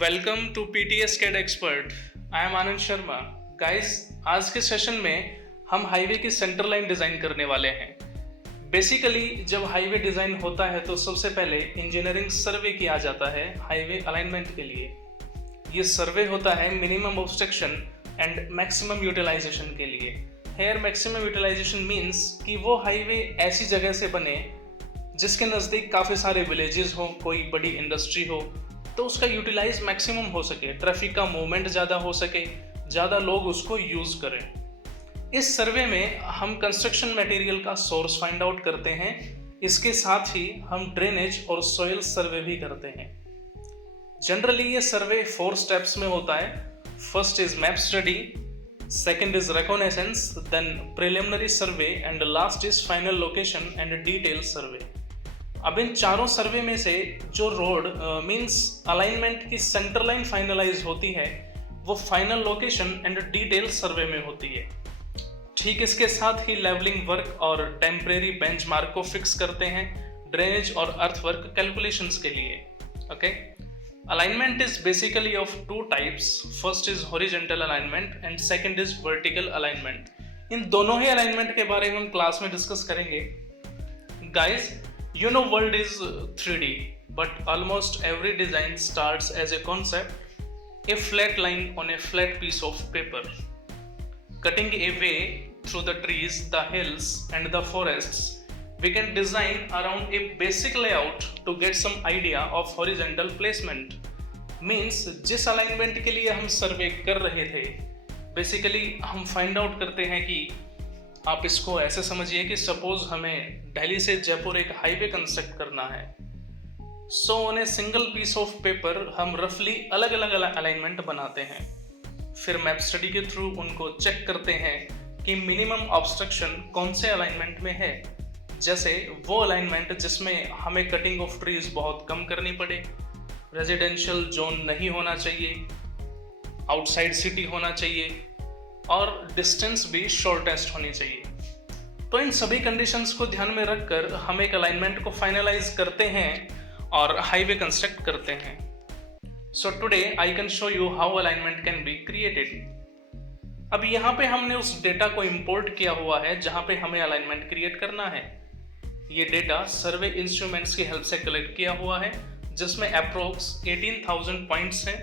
Welcome to PTS CAD expert. I am Anand Sharma. Guys, आज के session में हम हाईवे की सेंटर लाइन डिज़ाइन करने वाले हैं। बेसिकली जब हाईवे डिज़ाइन होता है तो सबसे पहले इंजीनियरिंग सर्वे किया जाता है हाईवे अलाइनमेंट के लिए। ये सर्वे होता है minimum obstruction and maximum utilisation के लिए। हेयर मैक्सिमम यूटिलाइजेशन मीन्स कि वो हाईवे ऐसी जगह से बने जिसके नज़दीक काफ़ी सारे विलेजेस हो, कोई बड़ी इंडस्ट्री हो, तो उसका यूटिलाइज मैक्सिमम हो सके, ट्रैफिक का मूवमेंट ज़्यादा हो सके, ज़्यादा लोग उसको यूज़ करें। इस सर्वे में हम कंस्ट्रक्शन मटेरियल का सोर्स फाइंड आउट करते हैं। इसके साथ ही हम ड्रेनेज और सॉइल सर्वे भी करते हैं। जनरली ये सर्वे 4 स्टेप्स में होता है। First is map study, second is reconnaissance, then preliminary survey and last is final location and detail survey. अब इन चारों सर्वे में से जो रोड मींस अलाइनमेंट की सेंटर लाइन फाइनलाइज होती है वो final location and detail survey में होती है। ठीक इसके साथ ही लेवलिंग वर्क और टेम्परेरी बेंचमार्क को फिक्स करते हैं ड्रेनेज और अर्थ वर्क कैलकुलेशंस के लिए। Okay, alignment is basically of 2 types. First is horizontal alignment and second is vertical alignment. इन दोनों ही अलाइनमेंट के बारे में हम क्लास में डिस्कस करेंगे। Guys, you know world is 3D, but almost every design starts as a concept, a flat line on a flat piece of paper. Cutting a way through the trees, the hills and the forests, we can design around a basic layout to get some idea of horizontal placement. Means जिस alignment के लिए हम सर्वे कर रहे थे, basically हम find out करते हैं कि आप इसको ऐसे समझिए कि सपोज हमें दिल्ली से जयपुर एक हाईवे कंस्ट्रक्ट करना है। So on a single piece of paper हम रफली अलग अलग अलाइनमेंट बनाते हैं। फिर मैप स्टडी के थ्रू उनको चेक करते हैं कि मिनिमम ऑब्स्ट्रक्शन कौन से अलाइनमेंट में है। जैसे वो अलाइनमेंट जिसमें हमें कटिंग ऑफ ट्रीज बहुत कम करनी पड़े, रेजिडेंशियल जोन नहीं होना चाहिए, आउटसाइड सिटी होना चाहिए और डिस्टेंस भी शॉर्टेस्ट होनी चाहिए। तो इन सभी कंडीशंस को ध्यान में रखकर हम एक अलाइनमेंट को फाइनलाइज करते हैं और हाईवे कंस्ट्रक्ट करते हैं। So today I can show you how alignment can be created. अब यहाँ पे हमने उस डेटा को इंपोर्ट किया हुआ है जहाँ पे हमें अलाइनमेंट क्रिएट करना है। ये डेटा सर्वे इंस्ट्रूमेंट्स की हेल्प से कलेक्ट किया हुआ है जिसमें अप्रोक्स 18,000 पॉइंट्स हैं,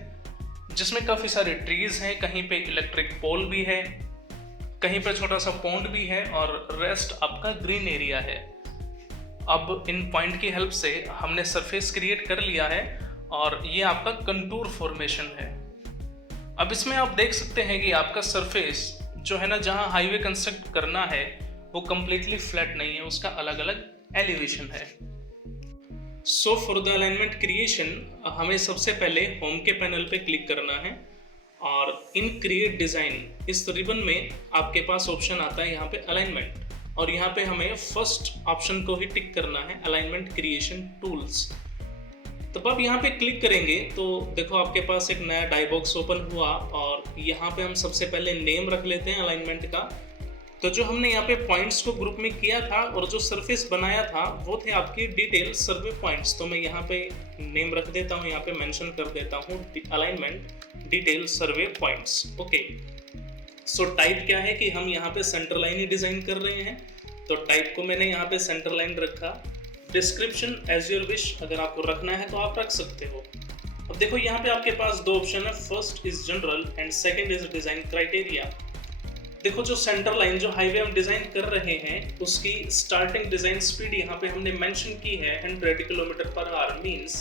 जिसमें काफ़ी सारे ट्रीज हैं, कहीं पे इलेक्ट्रिक पोल भी है, कहीं पे छोटा सा पॉन्ड भी है और रेस्ट आपका ग्रीन एरिया है। अब इन पॉइंट की हेल्प से हमने सरफेस क्रिएट कर लिया है और ये आपका कंटूर फॉर्मेशन है। अब इसमें आप देख सकते हैं कि आपका सरफेस जो है ना, जहाँ हाईवे कंस्ट्रक्ट करना है वो कम्प्लीटली फ्लैट नहीं है, उसका अलग अलग एलिवेशन है। So for the alignment creation हमें सबसे पहले होम के पैनल पे क्लिक करना है और इन क्रिएट डिज़ाइन इस रिबन में आपके पास ऑप्शन आता है यहाँ पे अलाइनमेंट, और यहाँ पे हमें फर्स्ट ऑप्शन को ही टिक करना है, अलाइनमेंट क्रिएशन टूल्स। तब आप यहाँ पे क्लिक करेंगे तो देखो आपके पास एक नया डाई बॉक्स ओपन हुआ और यहाँ पे हम सबसे पहले नेम रख लेते हैं अलाइनमेंट का। तो जो हमने यहाँ पे पॉइंट्स को ग्रुप में किया था और जो सरफेस बनाया था वो थे आपकी डिटेल सर्वे पॉइंट्स। तो मैं यहाँ पे नेम रख देता हूँ, यहाँ पे मेंशन कर देता हूँ अलाइनमेंट डिटेल सर्वे पॉइंट्स। ओके, सो टाइप क्या है कि हम यहाँ पे सेंटर लाइन ही डिजाइन कर रहे हैं, तो टाइप को मैंने यहाँ पे सेंटर लाइन रखा। डिस्क्रिप्शन एज योर विश, अगर आपको रखना है तो आप रख सकते हो। अब देखो यहाँ पे आपके पास 2 ऑप्शन है, first is general and second is design criteria. देखो जो सेंटर लाइन जो हाईवे हम डिजाइन कर रहे हैं उसकी स्टार्टिंग डिजाइन स्पीड यहाँ पे हमने मेंशन की है 100 किलोमीटर पर आवर। मींस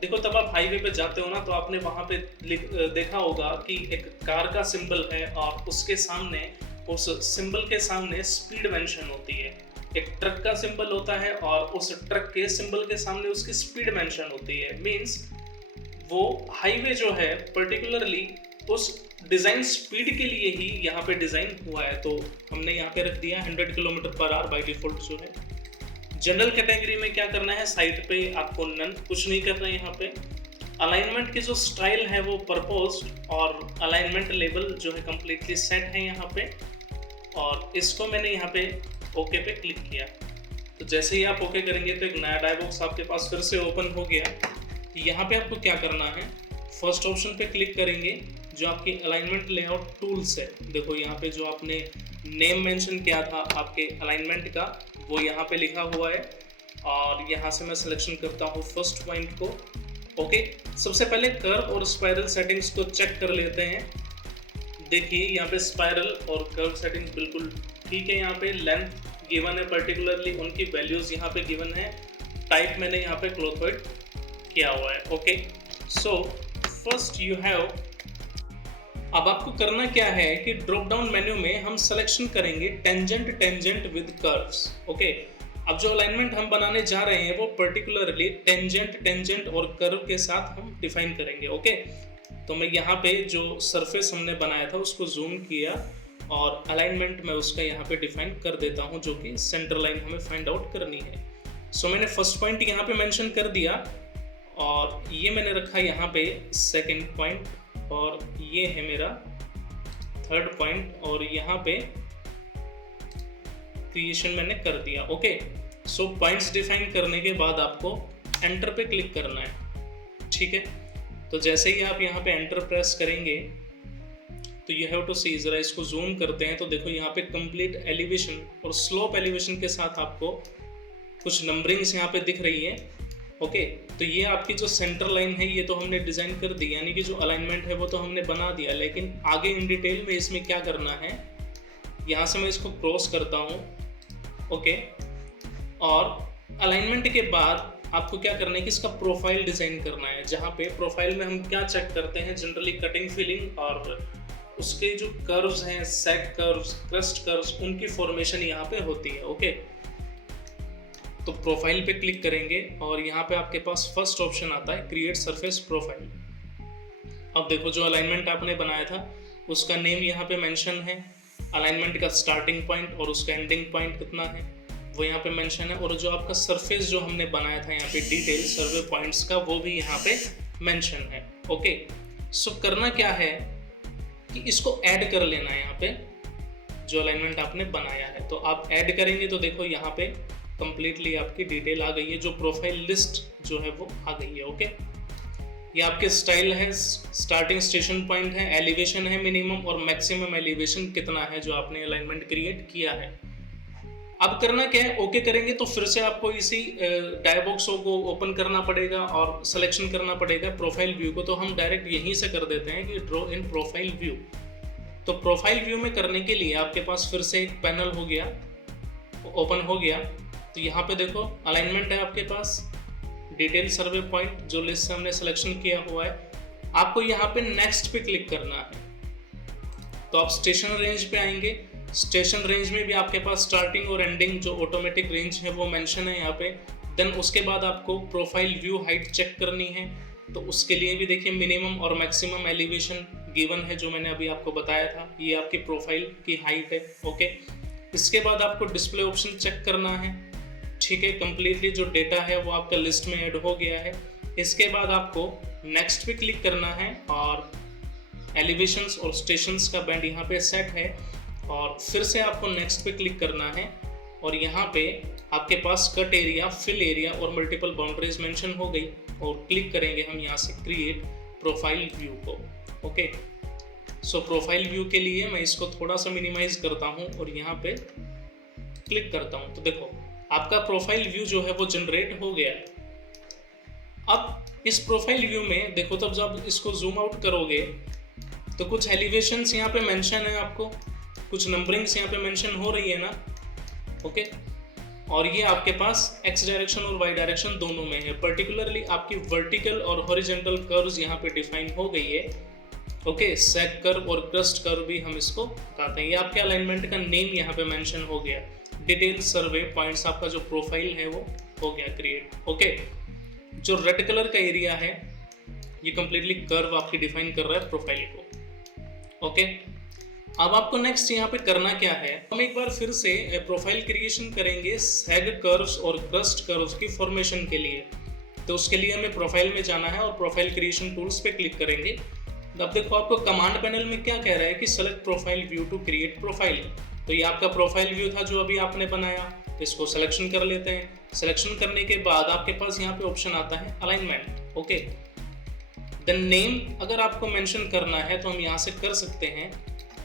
देखो तब आप हाईवे पे जाते हो ना तो आपने वहाँ पे देखा होगा कि एक कार का सिंबल है और उसके सामने, उस सिंबल के सामने स्पीड मेंशन होती है। एक ट्रक का सिंबल होता है और उस ट्रक के सिंबल के सामने उसकी स्पीड मेंशन होती है। मींस वो हाईवे जो है पर्टिकुलरली उस डिज़ाइन स्पीड के लिए ही यहाँ पे डिज़ाइन हुआ है, तो हमने यहाँ पे रख दिया 100 kilometre per hour by default जो है। जनरल कैटेगरी में क्या करना है, साइड पे आपको नन, कुछ नहीं करना है। यहाँ पे अलाइनमेंट की जो स्टाइल है वो प्रपोज्ड और अलाइनमेंट लेवल जो है कम्प्लीटली सेट है यहाँ पे, और इसको मैंने यहाँ पे ओके पे क्लिक किया। तो जैसे ही आप ओके करेंगे तो एक नया डाई बॉक्स आपके पास फिर से ओपन हो गया। यहाँ पे आपको क्या करना है, फर्स्ट ऑप्शन पे क्लिक करेंगे, जो आपकी अलाइनमेंट लेआउट टूल्स है, देखो यहाँ पे जो आपने नेम मेंशन किया था आपके अलाइनमेंट का वो यहाँ पे लिखा हुआ है, और यहाँ से मैं सिलेक्शन करता हूँ फर्स्ट पॉइंट को। ओके, सबसे पहले कर्व और स्पाइरल सेटिंग्स को चेक कर लेते हैं। देखिए यहाँ पे स्पाइरल और कर्व सेटिंग्स बिल्कुल ठीक है, यहाँ पे लेंथ गिवन है, पर्टिकुलरली उनकी वैल्यूज यहाँ पे गिवन है, टाइप मैंने यहाँ पे क्लोथोइड किया हुआ है। Okay, so first you have, अब आपको करना क्या है कि ड्रॉप डाउन मेन्यू में हम सिलेक्शन करेंगे टेंजेंट विद कर्व्स। ओके, अब जो अलाइनमेंट हम बनाने जा रहे हैं वो पर्टिकुलरली टेंजेंट और कर्व के साथ हम डिफाइन करेंगे। ओके, तो मैं यहाँ पे जो सरफेस हमने बनाया था उसको जूम किया और अलाइनमेंट में उसका यहाँ पे डिफाइन कर देता हूँ, जो कि सेंटर लाइन हमें फाइंड आउट करनी है। सो मैंने फर्स्ट पॉइंट यहाँ पे मेंशन कर दिया, और ये मैंने रखा यहाँ पे सेकंड पॉइंट, और ये है मेरा थर्ड पॉइंट, और यहाँ पे क्रिएशन मैंने कर दिया। ओके, सो पॉइंट्स डिफाइन करने के बाद आपको एंटर पे क्लिक करना है। ठीक है, तो जैसे ही आप यहाँ पे एंटर प्रेस करेंगे तो यू हैव टू सी, जरा इसको जूम करते हैं तो देखो यहाँ पे कंप्लीट एलिवेशन और स्लोप एलिवेशन के साथ आपको कुछ नंबरिंग्स यहाँ पे दिख रही है। ओके, तो ये आपकी जो सेंटर लाइन है ये तो हमने डिजाइन कर दी, यानी कि जो अलाइनमेंट है वो तो हमने बना दिया, लेकिन आगे इन डिटेल में इसमें क्या करना है, यहाँ से मैं इसको क्रॉस करता हूँ। ओके, और अलाइनमेंट के बाद आपको क्या करना है कि इसका प्रोफाइल डिजाइन करना है, जहाँ पे प्रोफाइल में हम क्या चेक करते हैं, जनरली कटिंग फिलिंग और उसके जो कर्व्स हैं, सेग कर्व्स, क्रस्ट कर्व्स, उनकी फॉर्मेशन यहाँ पे होती है। ओके, तो प्रोफाइल पे क्लिक करेंगे और यहाँ पे आपके पास फर्स्ट ऑप्शन आता है क्रिएट सरफेस प्रोफाइल। अब देखो जो अलाइनमेंट आपने बनाया था उसका नेम यहाँ पे मेंशन है, अलाइनमेंट का स्टार्टिंग पॉइंट और उसका एंडिंग पॉइंट कितना है वो यहाँ पे मेंशन है, और जो आपका सरफेस जो हमने बनाया था यहाँ पे डिटेल सर्वे पॉइंट्स का वो भी यहाँ पे मेंशन है। ओके, सो करना क्या है कि इसको ऐड कर लेना है यहाँ पे जो अलाइनमेंट आपने बनाया है। तो आप ऐड करेंगे तो देखो यहाँ पे कंप्लीटली आपकी डिटेल आ गई है, जो प्रोफाइल लिस्ट जो है वो आ गई है। ओके, ये आपके स्टाइल है, स्टार्टिंग स्टेशन पॉइंट है, एलिवेशन है मिनिमम, और मैक्सिमम एलिवेशन कितना है जो आपने अलाइनमेंट क्रिएट किया है। अब करना क्या है, ओके करेंगे तो फिर से आपको इसी डायबॉक्सों को ओपन करना पड़ेगा और सिलेक्शन करना पड़ेगा प्रोफाइल व्यू को। तो हम डायरेक्ट यहीं से कर देते हैं कि ड्रॉ इन प्रोफाइल व्यू। तो प्रोफाइल व्यू में करने के लिए आपके पास फिर से एक पैनल हो गया, ओपन हो गया। तो यहाँ पे देखो अलाइनमेंट है आपके पास, डिटेल सर्वे पॉइंट जो लिस्ट से हमने सिलेक्शन किया हुआ है। आपको यहाँ पे नेक्स्ट पे क्लिक करना है, तो आप स्टेशन रेंज पे आएंगे। स्टेशन रेंज में भी आपके पास स्टार्टिंग और एंडिंग जो ऑटोमेटिक रेंज है वो मेंशन है यहाँ पे। देन उसके बाद आपको प्रोफाइल व्यू हाइट चेक करनी है, तो उसके लिए भी देखिए मिनिमम और मैक्सिमम एलिवेशन गिवन है जो मैंने अभी आपको बताया था, ये आपकी प्रोफाइल की हाइट है। ओके, इसके बाद आपको डिस्प्ले ऑप्शन चेक करना है। ठीक है, कंप्लीटली जो डेटा है वो आपका लिस्ट में ऐड हो गया है। इसके बाद आपको नेक्स्ट पे क्लिक करना है और एलिवेशंस और स्टेशंस का बैंड यहाँ पे सेट है, और फिर से आपको नेक्स्ट पे क्लिक करना है, और यहाँ पे आपके पास कट एरिया, फिल एरिया और मल्टीपल बाउंड्रीज मेंशन हो गई, और क्लिक करेंगे हम यहाँ से क्रिएट प्रोफाइल व्यू को। ओके, सो प्रोफाइल व्यू के लिए मैं इसको थोड़ा सा मिनिमाइज करता हूँ और यहाँ पे क्लिक करता हूँ, तो देखो आपका प्रोफाइल व्यू जो है वो जनरेट हो गया। अब इस प्रोफाइल व्यू में देखो, तब जब इसको जूम आउट करोगे तो कुछ एलिवेशंस यहाँ पे मेंशन है, आपको कुछ नंबरिंग्स यहाँ पे मेंशन हो रही है ना। ओके, और ये आपके पास एक्स डायरेक्शन और वाई डायरेक्शन दोनों में है। पर्टिकुलरली आपकी वर्टिकल और हॉरिजॉन्टल कर्व्स यहाँ पे डिफाइन हो गई है। ओके, सेग कर्व और क्रस्ट कर्व भी हम इसको बताते हैं। ये आपके अलाइनमेंट का नेम यहाँ पे मेंशन हो गया। डिटेल सर्वे पॉइंट्स, आपका जो प्रोफाइल है वो हो गया क्रिएट। ओके, जो रेड कलर का एरिया है ये कंप्लीटली कर्व आपकी डिफाइन कर रहा है प्रोफाइल को। ओके, अब आपको नेक्स्ट यहाँ पे करना क्या है, हम एक बार फिर से प्रोफाइल क्रिएशन करेंगे सैग कर्व्स और क्रस्ट कर्व्स की फॉर्मेशन के लिए। तो उसके लिए हमें प्रोफाइल में जाना है और प्रोफाइल क्रिएशन टूल्स पे क्लिक करेंगे। अब देखो आपको कमांड पैनल में क्या कह रहा है कि select profile view to create profile. तो ये आपका प्रोफाइल व्यू था जो अभी आपने बनाया, इसको सिलेक्शन कर लेते हैं। सिलेक्शन करने के बाद आपके पास यहाँ पे ऑप्शन आता है अलाइनमेंट। ओके, देन नेम अगर आपको मेंशन करना है तो हम यहाँ से कर सकते हैं।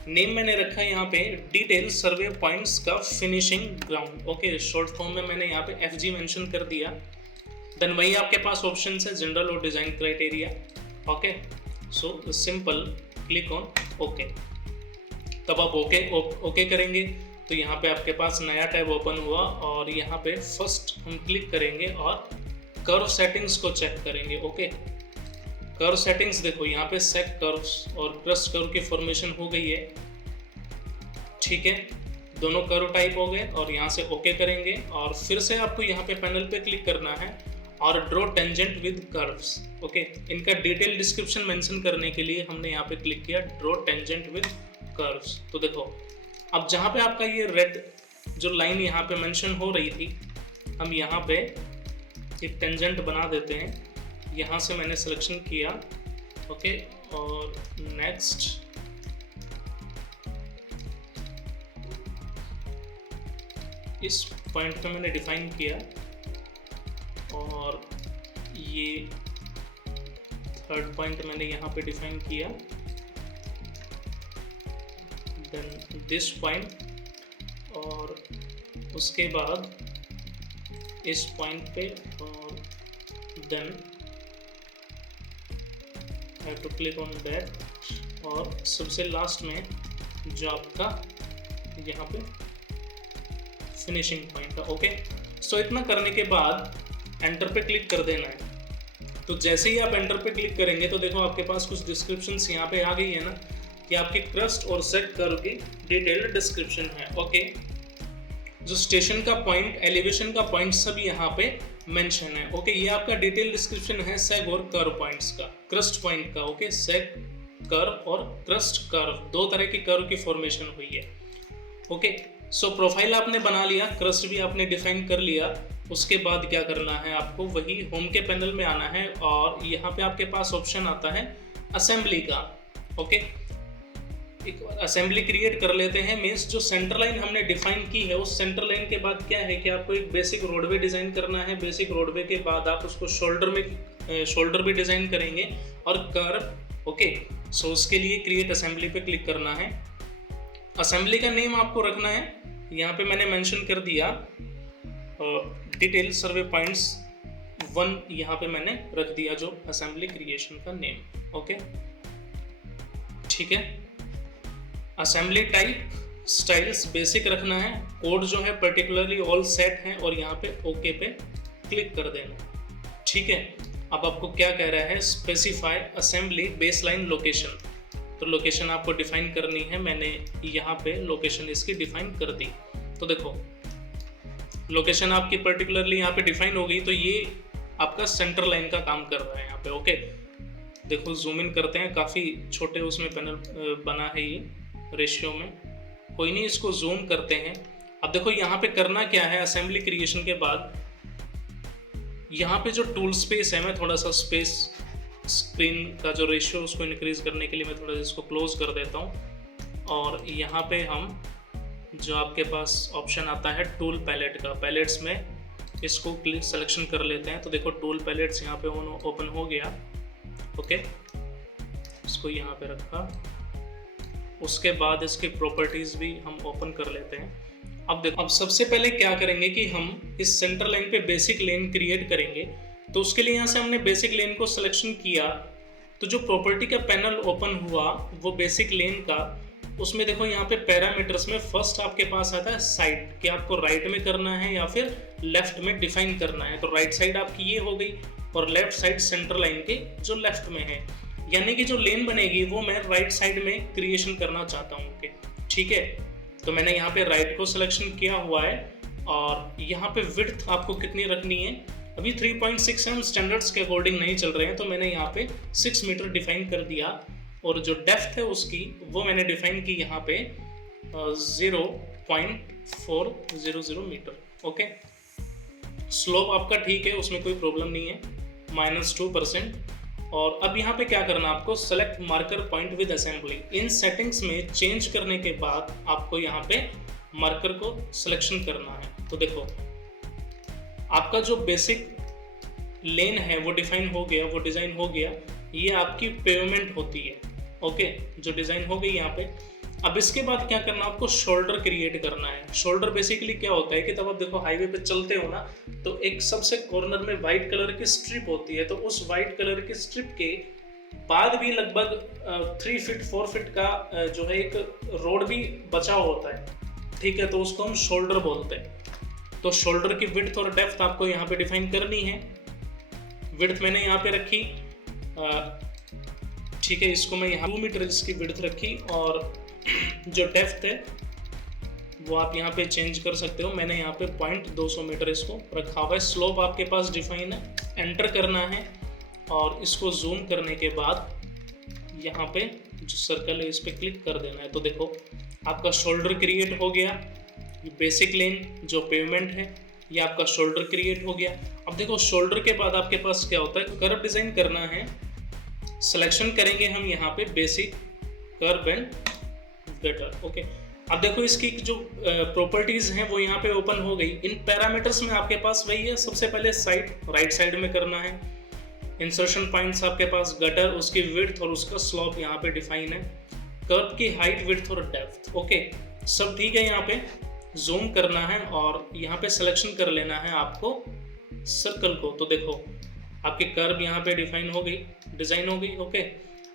नेम मैंने रखा है यहाँ पे डिटेल सर्वे पॉइंट्स का finishing ground. Okay, short form में मैंने यहाँ पे FG मेंशन कर दिया। देन वही आपके पास ऑप्शन है जनरल और design criteria. Okay, so simple click on okay. तब आप ओके करेंगे तो यहाँ पे आपके पास नया टैब ओपन हुआ और यहाँ पे फर्स्ट हम क्लिक करेंगे और कर्व सेटिंग्स को चेक करेंगे। ओके, कर्व सेटिंग्स देखो यहाँ पे सेक कर्व्स और क्रस्ट कर्व की फॉर्मेशन हो गई है। ठीक है, दोनों कर्व टाइप हो गए और यहाँ से ओके करेंगे और फिर से आपको यहाँ पे पैनल पे क्लिक करना है और draw tangent with curves. Okay, इनका डिटेल डिस्क्रिप्शन मेंशन करने के लिए हमने यहाँ पे क्लिक किया ड्रॉ टेंजेंट विद कर्व्स। तो देखो अब जहाँ पे आपका ये रेड जो लाइन यहाँ पे मेंशन हो रही थी, हम यहाँ पे एक टेंजेंट बना देते हैं। यहाँ से मैंने सिलेक्शन किया। ओके, और नेक्स्ट इस पॉइंट पे मैंने डिफाइन किया और ये थर्ड पॉइंट मैंने यहाँ पे डिफाइन किया। देन दिस पॉइंट और उसके बाद इस पॉइंट पे और then I have to click on that और सबसे लास्ट में जो आपका यहाँ पे फिनिशिंग पॉइंट था। ओके, सो इतना करने के बाद एंटर पे क्लिक कर देना है। तो जैसे ही आप एंटर पे क्लिक करेंगे तो देखो आपके पास कुछ डिस्क्रिप्शंस यहाँ पे आ गई है ना, कि आपके क्रस्ट और सेक कर्व की डिटेल्ड डिस्क्रिप्शन है। ओके, जो स्टेशन का पॉइंट, एलिवेशन का पॉइंट सब यहाँ पे मेंशन है। ओके, ये आपका डिटेल डिस्क्रिप्शन है सेग और कर्व पॉइंट्स का, क्रस्ट पॉइंट का। ओके, सेग कर्व और क्रस्ट कर्व, दो तरह की कर्व की फॉर्मेशन हुई है। ओके, सो प्रोफाइल आपने बना लिया, क्रस्ट भी आपने डिफाइन कर लिया। उसके बाद क्या करना है, आपको वही होम के पैनल में आना है और यहाँ पे आपके पास ऑप्शन आता है असेंबली का। ओके, एक बार असेंबली क्रिएट कर लेते हैं। मीन्स जो सेंटर लाइन हमने डिफाइन की है उस सेंटर लाइन के बाद क्या है कि आपको एक बेसिक रोडवे डिज़ाइन करना है। बेसिक रोडवे के बाद आप उसको शोल्डर भी डिज़ाइन करेंगे और कर्व। ओके, सो उसके लिए क्रिएट असेंबली पे क्लिक करना है। असेंबली का नेम आपको रखना है, यहाँ पे मैंने मेंशन कर दिया डिटेल सर्वे पॉइंट्स 1, यहाँ पे मैंने रख दिया जो असेंबली क्रिएशन का नेम। ओके, ठीक है। असेंबली टाइप स्टाइल्स बेसिक रखना है, कोड जो है पर्टिकुलरली ऑल सेट है और यहाँ पे ओके पे क्लिक कर देना। ठीक है, अब आपको क्या कह रहा है, स्पेसिफाई असेंबली बेसलाइन लोकेशन। तो लोकेशन आपको डिफाइन करनी है, मैंने यहाँ पे लोकेशन इसकी डिफाइन कर दी। तो देखो लोकेशन आपकी पर्टिकुलरली यहाँ पे डिफाइन हो गई। तो ये आपका सेंटर लाइन का काम कर रहा है यहाँ पे। ओके, देखो जूम इन करते हैं, काफ़ी छोटे उसमें पैनल बना है ये रेशियो में, कोई नहीं, इसको जूम करते हैं। अब देखो यहाँ पे करना क्या है, असेंबली क्रिएशन के बाद यहाँ पे जो टूल स्पेस है, मैं थोड़ा सा स्पेस स्क्रीन का जो रेशियो उसको इंक्रीज करने के लिए मैं थोड़ा इसको क्लोज कर देता हूँ। और यहाँ पे हम जो आपके पास ऑप्शन आता है टूल पैलेट का, पैलेट्स में इसको क्लिक सिलेक्शन कर लेते हैं। तो देखो टूल पैलेट्स यहाँ पे ओपन हो गया। ओके, इसको यहाँ पे रखा, उसके बाद इसकी प्रॉपर्टीज भी हम ओपन कर लेते हैं। अब देखो, अब सबसे पहले क्या करेंगे कि हम इस सेंटर लाइन पे बेसिक लेन क्रिएट करेंगे। तो उसके लिए यहाँ से हमने बेसिक लेन को सिलेक्शन किया। तो जो प्रॉपर्टी का पैनल ओपन हुआ वो बेसिक लेन का, उसमें देखो यहाँ पे पैरामीटर्स में फर्स्ट आपके पास आता है साइड, कि आपको राइट में करना है या फिर लेफ्ट में डिफाइन करना है। तो राइट साइड आपकी ये हो गई और लेफ्ट साइड सेंटर लाइन के जो लेफ्ट में है, यानी कि जो लेन बनेगी वो मैं राइट साइड में क्रिएशन करना चाहता हूँ। ओके, ठीक है, तो मैंने यहाँ पे राइट को सिलेक्शन किया हुआ है और यहाँ पे विड्थ आपको कितनी रखनी है, अभी 3.6 हम स्टैंडर्ड्स के अकॉर्डिंग नहीं चल रहे हैं, तो मैंने यहाँ पे 6 मीटर डिफाइन कर दिया। और जो डेप्थ है उसकी वो मैंने डिफाइन की यहाँ पे 0.400 मीटर। ओके, स्लोप आपका ठीक है, उसमें कोई प्रॉब्लम नहीं है, -2%। और अब यहाँ पे क्या करना, आपको select marker point with assembly. In settings में चेंज करने के बाद आपको यहाँ पे मार्कर को सिलेक्शन करना है। तो देखो आपका जो बेसिक लेन है वो डिफाइन हो गया, वो डिज़ाइन हो गया। ये आपकी पेवमेंट होती है। ओके, जो डिज़ाइन हो गई यहाँ पे। अब इसके बाद क्या करना, आपको शोल्डर क्रिएट करना है। शोल्डर बेसिकली क्या होता है कि तब आप देखो हाईवे पे चलते हो ना, तो एक सबसे कॉर्नर में वाइट कलर की स्ट्रिप होती है, तो उस वाइट कलर की स्ट्रिप के बाद भी लगभग 3 फीट 4 फीट का जो है एक रोड भी बचा होता है, ठीक है, तो उसको हम शोल्डर बोलते हैं। तो शोल्डर की विड्थ और डेप्थ आपको यहाँ पे डिफाइन करनी है। विड्थ मैंने यहाँ पे रखी, ठीक है, इसको मैं यहाँ 2 मीटर इसकी विड्थ रखी, और जो डेप्थ है वो आप यहाँ पे चेंज कर सकते हो। मैंने यहाँ पे 0.200 मीटर इसको रखा हुआ है। स्लोप आपके पास डिफाइन है, एंटर करना है, और इसको जूम करने के बाद यहाँ पे जो सर्कल है इस पर क्लिक कर देना है। तो देखो आपका शोल्डर क्रिएट हो गया। ये बेसिक लेन जो पेवमेंट है ये आपका शोल्डर क्रिएट हो गया। अब देखो शोल्डर के बाद आपके पास क्या होता है, कर्व डिज़ाइन करना है। सिलेक्शन करेंगे हम यहाँ पे basic curve and gutter. Okay, अब देखो इसकी जो प्रॉपर्टीज हैं वो यहाँ पे ओपन हो गई। इन पैरामीटर्स में आपके पास वही है, सबसे पहले साइड राइट साइड में करना है। इंसर्शन पॉइंट्स आपके पास गटर, उसकी विड्थ और उसका स्लोप यहाँ पे डिफाइन है। कर्व की हाइट, विड्थ और डेप्थ, ओके, सब ठीक है। यहाँ पे जूम करना है और यहाँ पे सिलेक्शन कर लेना है आपको सर्कल को। तो देखो आपकी कर्व यहाँ पे डिफाइन हो गई, डिजाइन हो गई। ओके,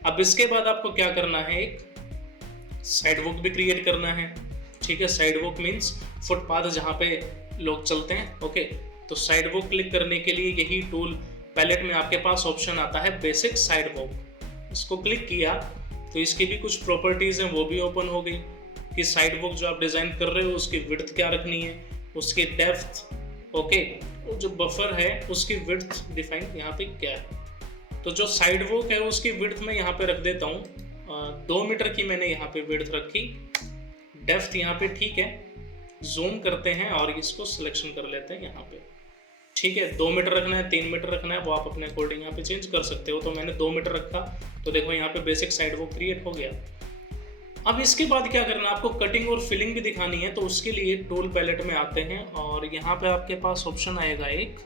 अब इसके बाद आपको क्या करना है, एक साइड वॉक भी क्रिएट करना है। ठीक है, साइड वॉक मीन्स फुटपाथ जहाँ पे लोग चलते हैं। ओके, तो साइड वॉक क्लिक करने के लिए यही टूल पैलेट में आपके पास ऑप्शन आता है बेसिक साइड वॉक। इसको क्लिक किया तो इसकी भी कुछ प्रॉपर्टीज हैं वो भी ओपन हो गई कि साइड वॉक जो आप डिजाइन कर रहे हो उसकी विड्थ क्या रखनी है, उसकी डेप्थ, ओके, जो बफर है उसकी विड्थ डिफाइन यहाँ पे क्या है। तो जो साइड वॉक है उसकी विड्थ मैं यहाँ पे रख देता हूँ 2 मीटर की मैंने यहाँ पे विड्थ रखी। डेप्थ यहाँ पे ठीक है, जूम करते हैं और इसको सिलेक्शन कर लेते हैं यहाँ पे। ठीक है, 2 मीटर रखना है, 3 मीटर रखना है, वो आप अपने अकॉर्डिंग यहाँ पे चेंज कर सकते हो। तो मैंने 2 मीटर रखा, तो देखो यहाँ पे बेसिक साइड वो क्रिएट हो गया। अब इसके बाद क्या करना है, आपको कटिंग और फिलिंग भी दिखानी है, तो उसके लिए टूल पैलेट में आते हैं और यहाँ पे आपके पास ऑप्शन आएगा एक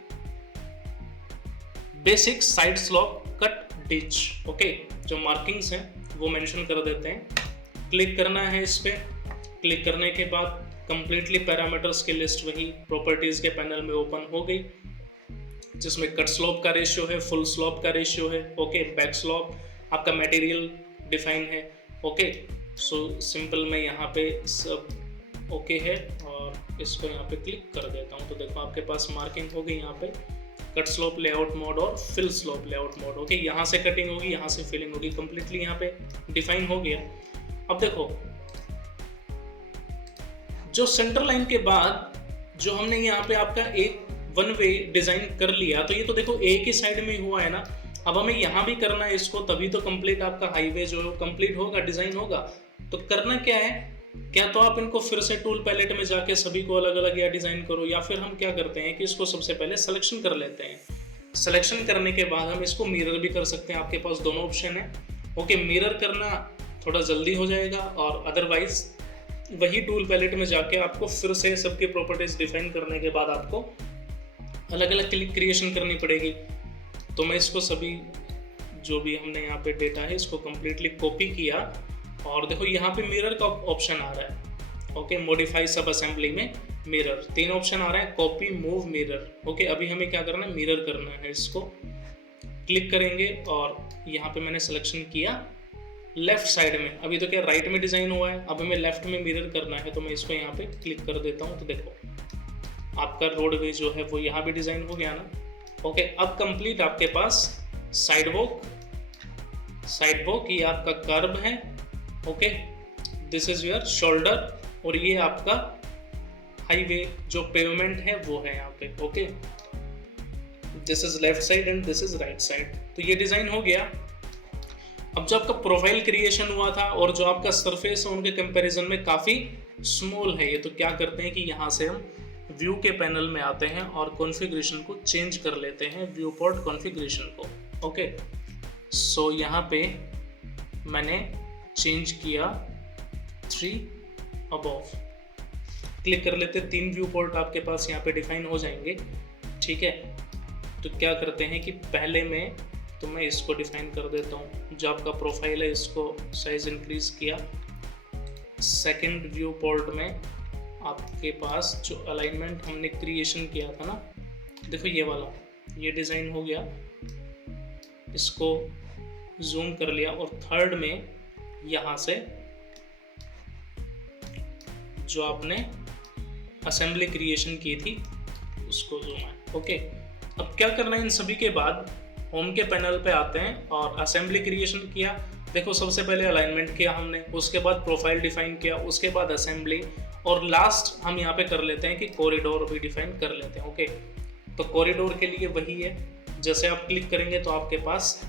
basic side slope cut ditch. Okay, जो मार्किंग्स हैं वो मेंशन कर देते हैं। क्लिक करना है इस पर। क्लिक करने के बाद कंप्लीटली पैरामीटर्स की लिस्ट वही प्रॉपर्टीज के पैनल में ओपन हो गई, जिसमें कट स्लोप का रेशियो है, फुल स्लोप का रेशियो है। ओके, बैक स्लोप आपका मटेरियल डिफाइन है। ओके, सो सिंपल में यहाँ पे सब ओके है और इसको यहाँ पे क्लिक कर देता हूँ। तो देखो आपके पास मार्किंग हो गई यहाँ पे कट स्लोप लेआउट मोड और fill slope layout mode. Okay, यहाँ से कटिंग होगी, यहाँ से फिलिंग होगी, कंप्लीटली यहाँ पे डिफाइन हो गया। अब देखो जो सेंटर लाइन के बाद जो हमने यहाँ पे आपका एक वन वे डिजाइन कर लिया, तो ये तो देखो एक ही साइड में हुआ है ना। अब हमें यहाँ भी करना है इसको, तभी तो कंप्लीट आपका हाईवे जो है कंप्लीट होगा, डिजाइन होगा। तो करना क्या है, क्या तो आप इनको फिर से टूल पैलेट में जाके सभी को अलग अलग या डिजाइन करो, या फिर हम क्या करते हैं कि इसको सबसे पहले सिलेक्शन कर लेते हैं। सिलेक्शन करने के बाद हम इसको मिरर भी कर सकते हैं, आपके पास दोनों ऑप्शन है। ओके, मिरर करना थोड़ा जल्दी हो जाएगा, और अदरवाइज वही टूल पैलेट में जाके आपको फिर से सबकी प्रॉपर्टीज डिफाइन करने के बाद आपको अलग अलग क्रिएशन करनी पड़ेगी। तो मैं इसको सभी जो भी हमने यहाँ पे डेटा है इसको कंप्लीटली कॉपी किया, और देखो यहाँ पे मिरर का ऑप्शन आ रहा है। ओके, मॉडिफाई सब असेंबली में मिरर 3 ऑप्शन आ रहा है, कॉपी, मूव, मिरर। ओके, अभी हमें क्या करना है, मिरर करना है। इसको क्लिक करेंगे और यहाँ पे मैंने सिलेक्शन किया लेफ्ट साइड में। अभी तो क्या राइट में डिजाइन हुआ है, अब हमें लेफ्ट में मिरर करना है, तो मैं इसको यहाँ पे क्लिक कर देता हूँ। तो देखो आपका रोडवे जो है वो यहाँ भी डिजाइन हो गया ना। ओके, अब कंप्लीट आपके पास साइड वॉक ये आपका कर्व है। Okay, this is your shoulder, और ये आपका हाईवे जो पेवमेंट है वो है यहाँ पे। Okay, this is left side and this is right side. तो ये डिजाइन हो गया। अब जो आपका प्रोफाइल क्रिएशन हुआ था और जो आपका सरफेस है उनके कंपैरिजन में काफ़ी स्मॉल है ये, तो क्या करते हैं कि यहाँ से हम व्यू के पैनल में आते हैं और कॉन्फ़िगरेशन को चेंज कर लेते हैं, व्यू पोर्ट कॉन्फ़िगरेशन को। ओके, सो यहाँ पे मैंने चेंज किया 3 अबव। क्लिक कर लेते, 3 व्यू पोर्ट आपके पास यहाँ पे डिफाइन हो जाएंगे। ठीक है, तो क्या करते हैं कि पहले में तो मैं इसको डिफाइन कर देता हूँ। जो आपका प्रोफाइल है इसको साइज इंक्रीज किया। सेकंड व्यू पोर्ट में आपके पास जो अलाइनमेंट हमने क्रिएशन किया था ना, देखो ये वाला, ये डिज़ाइन हो गया, इसको जूम कर लिया। और थर्ड में यहाँ से जो आपने असेंबली क्रिएशन की थी उसको जूम है। ओके, अब क्या करना है, इन सभी के बाद होम के पैनल पे आते हैं और असेंबली क्रिएशन किया। देखो सबसे पहले अलाइनमेंट किया हमने, उसके बाद प्रोफाइल डिफाइन किया, उसके बाद असेंबली, और लास्ट हम यहाँ पे कर लेते हैं कि कॉरिडोर भी डिफाइन कर लेते हैं। ओके, तो कॉरिडोर के लिए वही है, जैसे आप क्लिक करेंगे तो आपके पास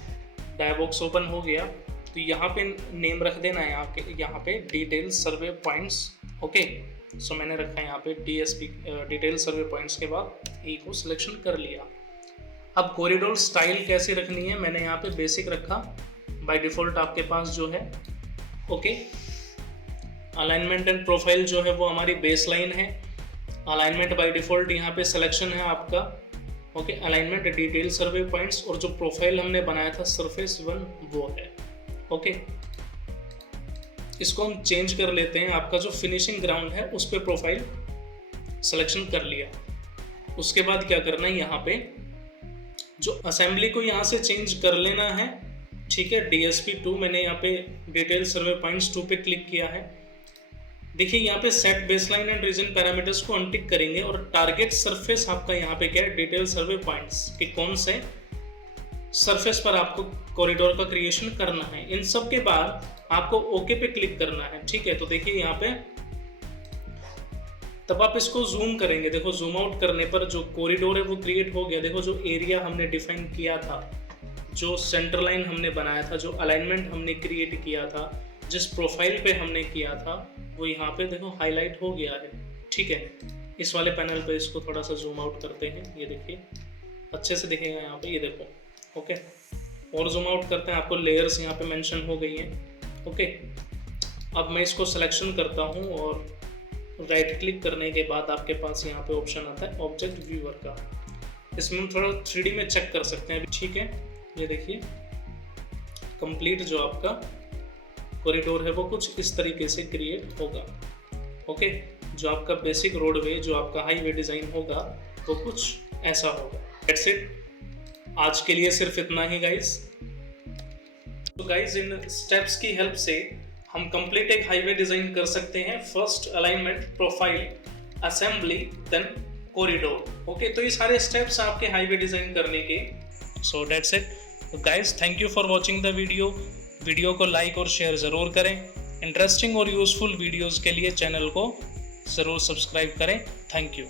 डायबॉक्स ओपन हो गया। तो यहाँ पे नेम रख देना है यहाँ पे डिटेल सर्वे पॉइंट्स। ओके, सो मैंने रखा है यहाँ पे DSP डिटेल सर्वे पॉइंट्स के बाद ई को सिलेक्शन कर लिया। अब कॉरिडोर स्टाइल कैसे रखनी है, मैंने यहाँ पे बेसिक रखा, बाय डिफ़ॉल्ट आपके पास जो है। ओके, अलाइनमेंट एंड प्रोफाइल जो है वो हमारी बेस लाइन है। अलाइनमेंट बाय डिफ़ॉल्ट यहाँ पे सिलेक्शन है आपका। ओके, अलाइनमेंट डिटेल सर्वे पॉइंट्स, और जो प्रोफाइल हमने बनाया था सरफेस 1 वो है। ओके, इसको हम चेंज कर लेते हैं। आपका जो फिनिशिंग ग्राउंड है उस पर प्रोफाइल सिलेक्शन कर लिया। उसके बाद क्या करना है, यहाँ पे जो असेंबली को यहाँ से चेंज कर लेना है। ठीक है, DSP 2 मैंने यहाँ पे डिटेल सर्वे पॉइंट्स 2 पे क्लिक किया है। देखिए यहाँ पे set baseline and region parameters को अनटिक करेंगे और टारगेट सरफेस आपका यहाँ पे क्या है, डिटेल सर्वे पॉइंट्स कि कौन से सरफेस पर आपको कॉरिडोर का क्रिएशन करना है। इन सब के बाद आपको ओके पे क्लिक करना है। ठीक है, तो देखिए यहाँ पे तब आप इसको जूम करेंगे। देखो जूम आउट करने पर जो कॉरिडोर है वो क्रिएट हो गया। देखो जो एरिया हमने डिफाइन किया था, जो सेंटर लाइन हमने बनाया था, जो अलाइनमेंट हमने क्रिएट किया था, जिस प्रोफाइल पे हमने किया था, वो यहाँ पे देखो हाईलाइट हो गया है। ठीक है, इस वाले पैनल पे इसको थोड़ा सा जूम आउट करते हैं, ये देखिए अच्छे से दिखेगा यहाँ पे, ये देखो। ओके, और जूम आउट करते हैं, आपको लेयर्स यहाँ पे मेंशन हो गई हैं। ओके, अब मैं इसको सिलेक्शन करता हूँ और राइट क्लिक करने के बाद आपके पास यहाँ पे ऑप्शन आता है ऑब्जेक्ट व्यूअर का। इसमें हम थोड़ा 3D में चेक कर सकते हैं। ठीक है, ये देखिए कंप्लीट जो आपका कॉरिडोर है वो कुछ इस तरीके से क्रिएट होगा। ओके, जो आपका बेसिक रोडवे, जो आपका हाईवे डिज़ाइन होगा वो कुछ ऐसा होगा। दैट्स इट, आज के लिए सिर्फ इतना ही गाइस। तो गाइस इन स्टेप्स की हेल्प से हम कंप्लीट एक हाईवे डिज़ाइन कर सकते हैं। First alignment, profile, assembly, then corridor. Okay, तो ये सारे स्टेप्स आपके हाईवे डिज़ाइन करने के। So that's it guys, thank you for watching the video. Video को लाइक और शेयर ज़रूर करें। इंटरेस्टिंग और यूज़फुल वीडियोज़ के लिए चैनल को ज़रूर सब्सक्राइब करें। Thank you.